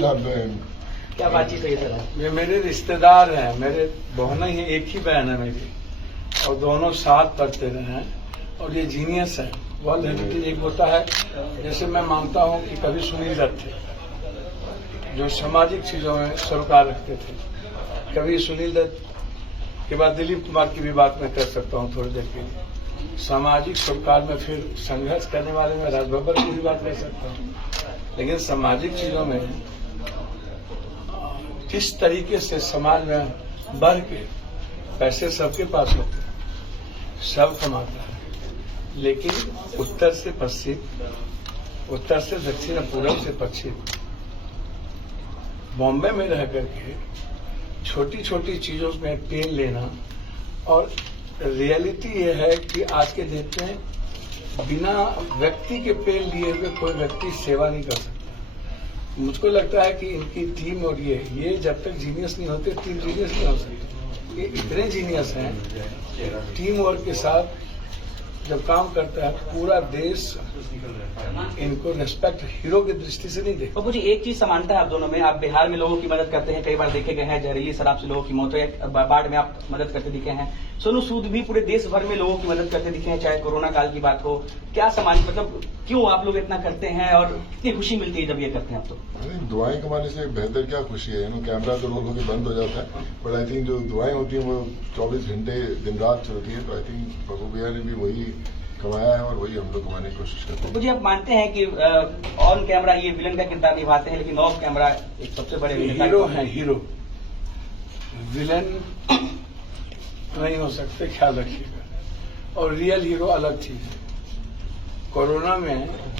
क्या बातचीत है सर? ये मेरे रिश्तेदार हैं, मेरे बहनें ही, एक ही बहन है मेरी, और दोनों साथ पढ़ते रहे हैं और ये जीनियस है। वर्ल्ड हेरिटेज एक होता है, जैसे मैं मानता हूँ कि कभी सुनील दत्त थे जो सामाजिक चीजों में सरोकार रखते थे, कभी सुनील दत्त के बाद दिलीप कुमार की भी बात मैं कर सकता हूँ थोड़ी देर के लिए। सामाजिक सरोकार में फिर संघर्ष करने वाले में राज बब्बर की भी बात कर सकता हूँ, लेकिन सामाजिक चीजों में किस तरीके से समाज में बढ़ के पैसे सबके पास होते हैं, सब कमाता है, लेकिन उत्तर से पश्चिम, उत्तर से दक्षिण, पूर्व से पश्चिम, बॉम्बे में रह करके छोटी छोटी चीजों में पेन लेना। और रियलिटी ये है कि आज के डेट में बिना व्यक्ति के पेन लिए हुए कोई व्यक्ति सेवा नहीं कर सकता। मुझको लगता है कि इनकी टीम और ये जब तक जीनियस नहीं होते, टीम जीनियस नहीं हो सकती। ये इतने जीनियस हैं, टीम वर्क के साथ जब काम करता है पूरा देश इनको रिस्पेक्ट हीरो की दृष्टि से नहीं देखता। बाबू जी, एक चीज समानता है आप दोनों में। आप बिहार में लोगों की मदद करते हैं, कई बार देखे गए हैं जहरीली शराब से लोगों की मौत हुई, बाढ़ में आप मदद करते दिखे हैं। सोनू सूद भी पूरे देश भर में लोगों की मदद करते दिखे हैं, चाहे कोरोना काल की बात हो। क्या समान, मतलब क्यों आप लोग इतना करते हैं और कितनी खुशी मिलती है जब ये करते हैं आप? तो दुआएं कमाने से बेहतर क्या खुशी है। कैमरा तो लोगों के बंद हो जाता है, बट आई थिंक जो दुआएं होती हैं वो 24 घंटे दिन रात चलती है। तो आई थिंक प्रभु भैया ने भी वही कमाया है और वही हम लोग कमाने की कोशिश करते हैं। मुझे आप मानते हैं कि ऑन कैमरा ये विलन का किरदार निभाते हैं, लेकिन ऑफ कैमरा एक सबसे बड़े हीरो हैं, हीरो, विलन नहीं हो सकते, ख्याल रखिएगा। और रियल हीरो अलग चीज है। कोरोना में